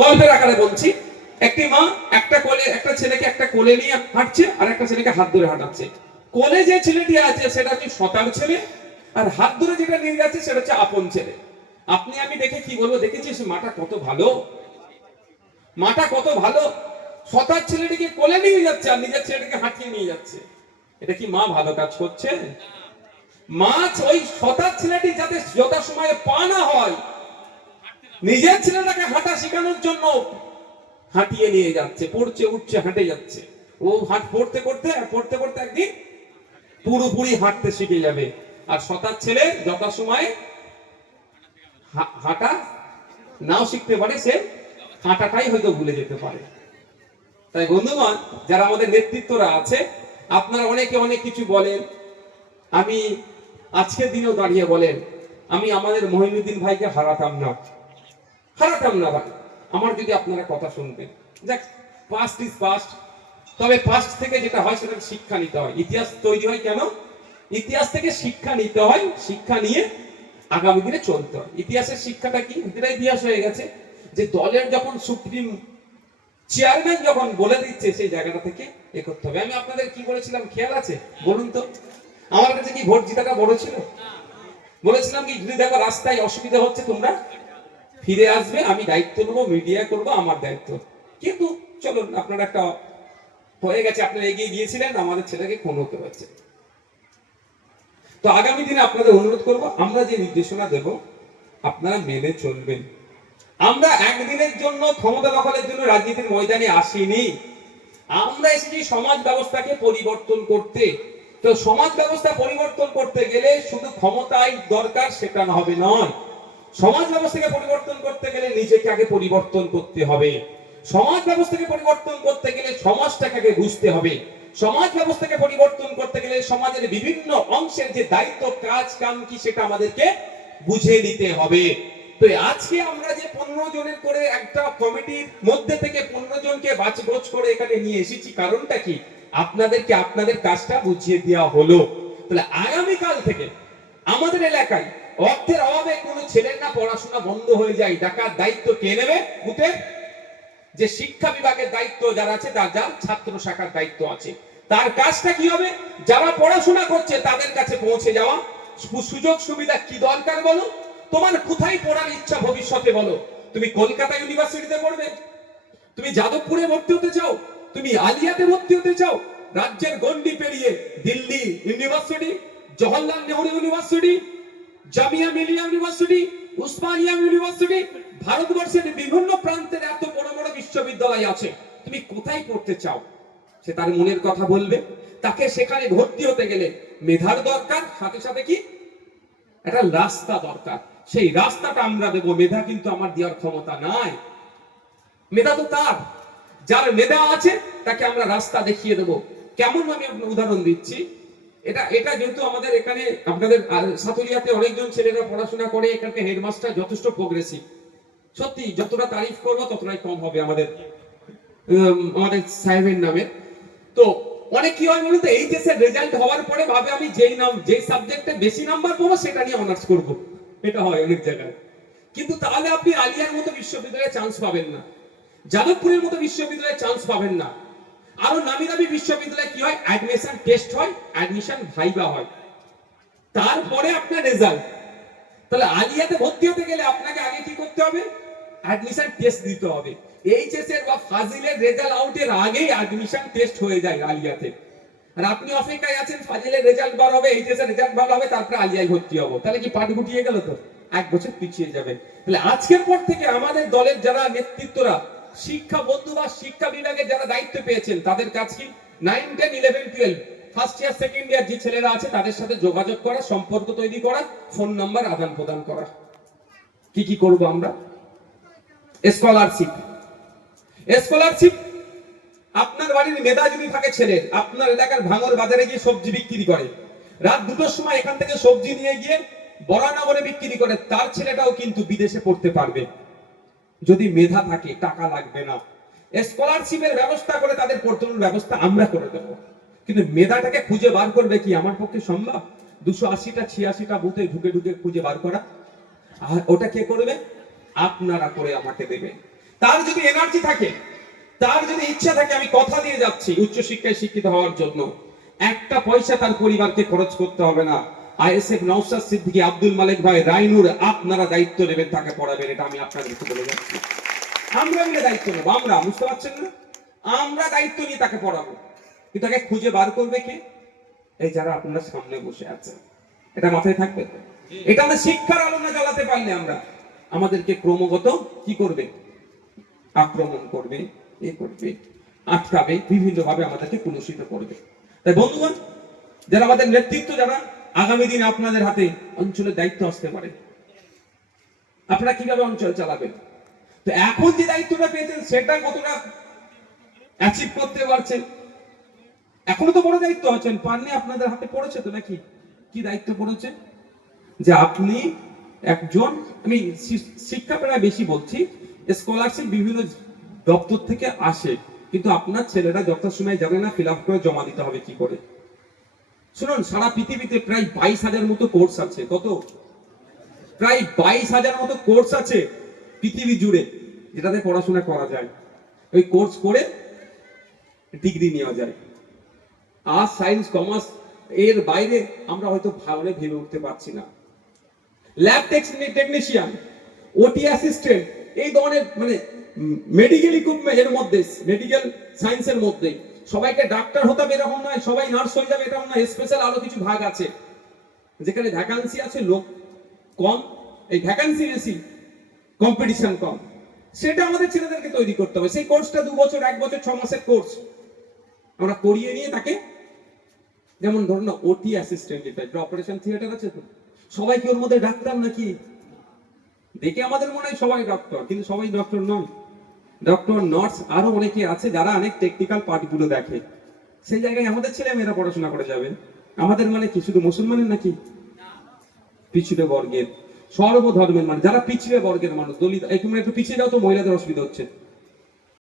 গল্পের আকারে বলছি, একটি মা একটা কোলে, একটা ছেলেকে একটা কোলে নিয়ে হাঁটছে আর একটা ছেলেকে হাত ধরে হাঁটাচ্ছে। কোলে যে ছেলেটি আছে, সেটা হচ্ছে সতার ছেলে, আর হাত ধরে যেটা নিয়ে যাচ্ছে, সেটা হচ্ছে আপন ছেলে। আপনি আমি দেখে কি বলব, দেখেছিস মাটা কত ভালো? মাটা কত ভালো? সতার ছেলেটিকে কোলে নিয়ে যাচ্ছে আর নিজের ছেলেটিকে হাঁটিয়ে নিয়ে যাচ্ছে। এটা কি মা ভালো কাজ করছে? মাছ ওই সতার ছেলেটি যাতে যথা সময়ে পা না হয় নিজের ছেলেটাকে হাঁটা শেখানোর জন্য হাঁটিয়ে নিয়ে যাচ্ছে, পড়ছে, উঠছে, হাঁটে যাচ্ছে। ও হাঁট পড়তে করতে পড়তে করতে একদিন পুরোপুরি হাঁটতে শিখে যাবে। আর সতার ছেলে যথা সময়ে হাঁটা নাও শিখতে পারে, সে হাঁটাটাই হয়তো ভুলে যেতে পারে। তাই বন্ধুগণ, যারা আমাদের নেতৃত্বরা আছে, আপনারা অনেকে অনেক কিছু বলেন। আমি আজকের দিনেও দাঁড়িয়ে বলেন, আমি আমাদের মহিনুদ্দিন ভাইকে হারাতাম না। হারাতাম না ভাই আমার যদি আপনারা কথা শুনতেন। দেখ পাস্ট ইজ পাস্ট তবে পাস্ট থেকে যেটা হয় সেটা শিক্ষা নিতে হয়। ইতিহাস তৈরি হয় কেন? ইতিহাস থেকে শিক্ষা নিতে হয়। শিক্ষা নিয়ে আগামী দিনে চলতে হয়। ইতিহাসের শিক্ষাটা কি? এটা ইতিহাস হয়ে গেছে। যে দলের যখন সুপ্রিম চেয়ারম্যান যখন বলে দিচ্ছে, সেই জায়গাটা থেকে এ করতে হবে। আমি আপনাদের কি বলেছিলাম? খেয়াল আছে? বলুন তো। আমার কাছে কি ভোট জিতাটা বড় ছিল? বলেছিলাম কি, যদি দেখো রাস্তায় অসুবিধা হচ্ছে তোমরা ফিরে আসবে, আমি দায়িত্ব নেব মিডিয়া করব, আমার দায়িত্ব। কিন্তু চলুন, আপনারা একটা হয়ে গেছে, আপনারা এগিয়ে গিয়েছিলেন, আমাদের ছেলেকে খুন হতে পারছে তো আগামী দিনে আপনাদের অনুরোধ করব, আমরা যে নির্দেশনা দেব, আপনারা মেনে চলবেন। আমরা একদিনের জন্য ক্ষমতা দখলের জন্য রাজনীতির ময়দানে আসিনি। আমরা এসেছি সমাজ ব্যবস্থাকে পরিবর্তন করতে। তো সমাজ ব্যবস্থা পরিবর্তন করতে গেলে শুধু ক্ষমতাই দরকার, সেটা হবে নয়। সমাজ ব্যবস্থাকে পরিবর্তন করতে গেলে নিজেকে আগে পরিবর্তন করতে হবে। সমাজ ব্যবস্থাকে পরিবর্তন করতে গেলে সমাজটাকে আগে বুঝতে হবে। সমাজ ব্যবস্থাকে পরিবর্তন করতে গেলে সমাজের বিভিন্ন অংশের যে দায়িত্ব, কাজ, কাম কি সেটা আমাদেরকে বুঝে নিতে হবে। তো আজকে আমরা যে পনেরো জনের করে একটা কমিটির মধ্যে থেকে পনেরো জনকে বাছবোছ করে এখানে নিয়ে এসেছি, কারণটা কি? আপনাদেরকে আপনাদের কাজটা বুঝিয়ে দেওয়া হলো। তাহলে আগামীকাল থেকে আমাদের এলাকায় অর্থের অভাবে কোনো ছেলের না পড়াশোনা বন্ধ হয়ে যায়। দেখার দায়িত্ব কে নেবে? বুথের যে শিক্ষা বিভাগের দায়িত্ব যারা আছে, তার যার ছাত্র শাখার দায়িত্ব আছে। তার কাজটা কি হবে? যারা পড়াশোনা করছে, তাদের কাছে পৌঁছে যাওয়া। সুযোগ সুবিধা কি দরকার বলো? তোমার কোথায় পড়ার ইচ্ছা ভবিষ্যতে বলো? তুমি কলকাতা ইউনিভার্সিটিতে পড়বে। তুমি যাদবপুরে ভর্তি হতে চাও? তুমি আলিয়াতে ভর্তি হতে চাও? রাজ্যের গন্ডি পেরিয়ে Delhi university, Jawaharlal Nehru university Jamia Millia university, Osmania university, ভারতবর্ষের বিভিন্ন প্রান্তের এত বড় বড় বিশ্ববিদ্যালয় আছে। তুমি কোথায় পড়তে চাও? সে তার মনের কথা বলবে। তাকে সেখানে ভর্তি হতে গেলে মেধার দরকার, সাথে সাথে কি? একটা রাস্তা দরকার। সেই রাস্তাটা আমরা দেবো। মেধা কিন্তু আমার দেওয়ার ক্ষমতা নাই। মেধা তো তার। যার মেধা আছে, তাকে আমরা রাস্তা দেখিয়ে দেবো। কেমন আমি আপনার উদাহরণ দিচ্ছি? এটা এটা যেহেতু আমাদের এখানে আপনাদের আহ, সাতুরিয়াতে অনেকজন ছেলেরা পড়াশোনা করে এখানকে হেডমাস্টার যথেষ্ট প্রোগ্রেসিভ সত্যি যতটা তারিফ করব ততটাই কম হবে আমাদের আমাদের সাহেবের নামে। তো অনেক কি হয় বলুন তো এইচএস এর রেজাল্ট হওয়ার পরে ভাবে আমি যেই নাম যেই সাবজেক্টে বেশি নাম্বার পাবো সেটা নিয়ে অনার্স করব। এটা হয় অনেক জায়গায়। কিন্তু তাহলে আপনি আলিয়ার মতো বিশ্ববিদ্যালয়ে চান্স পাবেন না। যাদবপুরের মতো বিশ্ববিদ্যালয়ে চান্স পাবেন না। আরও নামি দামি বিশ্ববিদ্যালয়ে কি হয়? অ্যাডমিশন টেস্ট হয় অ্যাডমিশন ভাইবা হয়। তারপরে আপনার রেজাল্ট তাহলে আলিয়াতে ভর্তি হতে গেলে আপনাকে আগে কি করতে হবে? অ্যাডমিশন টেস্ট দিতে হবে। এইচএস এর বা ফাজিলের রেজাল্ট আউটের আগেই অ্যাডমিশন টেস্ট হয়ে যায় আলিয়াতে। আর আপনি অপেক্ষায় আছেন, ফাজিলের রেজাল্ট বার হবে এইচএস এর রেজাল্ট ভালো হবে, তারপরে আলিয়ায় ভর্তি হব। তাহলে কি পাট গুটিয়ে গেল তো? এক বছর পিছিয়ে যাবে। তাহলে আজকের পর থেকে আমাদের দলের যারা নেতৃত্বরা শিক্ষা বন্ধু বা শিক্ষা বিভাগের যারা দায়িত্ব পেয়েছেন, তাদের কাজ কি? Nine ten eleven twelve first year second year যে ছেলেরা আছে, তাদের সাথে যোগাযোগ করা, সম্পর্ক তৈরি করা ফোন নাম্বার আদান প্রদান করা। কি কি করব আমরা? স্কলারশিপ স্কলারশিপ আপনার বাড়ির মেধা যদি থাকে ছেলের, আপনার এলাকার ভাঙর বাজারে গিয়ে সবজি বিক্রি করে। রাত দুটোর সময় এখান থেকে সবজি নিয়ে গিয়ে বরানগরে বিক্রি করে, তার ছেলেটাও কিন্তু বিদেশে পড়তে পারবে। যদি মেধা থাকে, টাকা লাগবে না। স্কলারশিপের ব্যবস্থা করে তাদের পড়ানোর ব্যবস্থা আমরা করে দেব। কিন্তু মেধাটাকে খুঁজে বার করবে কি আমার পক্ষে সম্ভব? দুশো আশিটা, ছিয়াশিটা বুথে ঢুকে ঢুকে খুঁজে বার করা। আর ওটা কে করবে? আপনারা করে আমাকে দেবে। তার যদি এনার্জি থাকে, তার যদি ইচ্ছা থাকে, আমি কথা দিয়ে যাচ্ছি উচ্চশিক্ষায় শিক্ষিত হওয়ার জন্য। একটা পয়সা তার পরিবারকে খরচ করতে হবে না। আইএসএফ নওশাদ সিদ্দিকী আব্দুল মালিক ভাই রাইনুর আপনারা দায়িত্ব নেবেন তাকে পড়াবেন এটা আমি আপনাদেরকে বলে যাচ্ছি। আমরা মিলে দায়িত্ব নেব আমরা বুঝতে পারছেন না? আমরা দায়িত্ব নিয়ে তাকে পড়াবো। কিন্তু তাকে খুঁজে বার করবে কে? এই যারা আপনারা সামনে বসে আছেন। এটা মাথায় থাকবে এটা আমরা শিক্ষার আলো না জ্বালাতে পারলে আমরা। আমাদেরকে ক্রমাগত কি করবে? আক্রমণ করবে এ করবে আটকাবে বিভিন্ন ভাবে আমাদেরকে কুলুষিত করবে। তাই বন্ধুগণ যারা আমাদের নেতৃত্ব যারা আগামী দিনে আপনাদের হাতে অঞ্চলের দায়িত্ব আসতে পারে। আপনারা কীভাবে অঞ্চল চালাবেন? তো এখন যে দায়িত্বটা পেয়েছেন, সেটা কতটা অ্যাচিভ করতে পারছেন? এখনও তো বড় দায়িত্ব আছেন, পাননি আপনাদের হাতে পড়েছে তো নাকি? কি দায়িত্ব পড়েছে? যে আপনি একজন, আমি শিক্ষা প্রায় বেশি বলছি স্কলারশিপ বিভিন্ন দপ্তর থেকে আসে, কিন্তু আপনার ছেলেরা যথাসময় জানে না ফিল আপ করে জমা দিতে হবে কি করে? শুনুন, সারা পৃথিবীতে প্রায় বাইশ হাজার মতো কোর্স আছে, কত? প্রায় বাইশ হাজার মতো কোর্স আছে পৃথিবী জুড়ে, যেটাতে পড়াশোনা করা যায়। ওই কোর্স করে ডিগ্রি নেওয়া যায়। আর্টস সায়েন্স, কমার্স এর বাইরে আমরা হয়তো ভালো ভেবে উঠতে পারছি না। ল্যাব টেকনিশিয়ান, ওটি অ্যাসিস্ট্যান্ট, এই ধরনের মানে মেডিকেল ইকুইপমেন্ট এর মধ্যে মেডিকেল সায়েন্সের মধ্যে সবাইকে ডাক্তার হতে হবে এরকম নয়, সবাই নার্স হয়ে যাবে এরকম নয় স্পেশাল আরও কিছু ভাগ আছে। যেখানে ভ্যাকান্সি আছে লোক কম, এই ভ্যাকান্সি বেশি কম্পিটিশন কম। সেটা আমাদের ছেলেদেরকে তৈরি করতে হবে। সেই কোর্সটা দু বছর, এক বছর, ছ মাসের কোর্স আমরা করিয়ে নিয়ে তাকে, যেমন ধরুন না ওটি অ্যাসিস্ট্যান্ট যেটা একটা অপারেশন থিয়েটার আছে তো? সবাই কি ওর মধ্যে ডাক্তার নাকি? দেখে আমাদের মনে হয় সবাই ডক্টর কিন্তু সবাই ডক্টর নয়। ডক্টর নার্স আরও অনেকে আছে যারা অনেক টেকনিক্যাল পার্টগুলো দেখে। সেই জায়গায় আমাদের ছেলে মেয়েরা পড়াশোনা করে যাবে। আমাদের মানে কি, শুধু মুসলমানের নাকি? পিছুড়ে বর্গের। সর্বধর্মের মানে যারা পিছিয়ে বর্গের মানুষ, দলিত এই একটু পিছিয়ে যাও তো, মহিলাদের অসুবিধা হচ্ছে।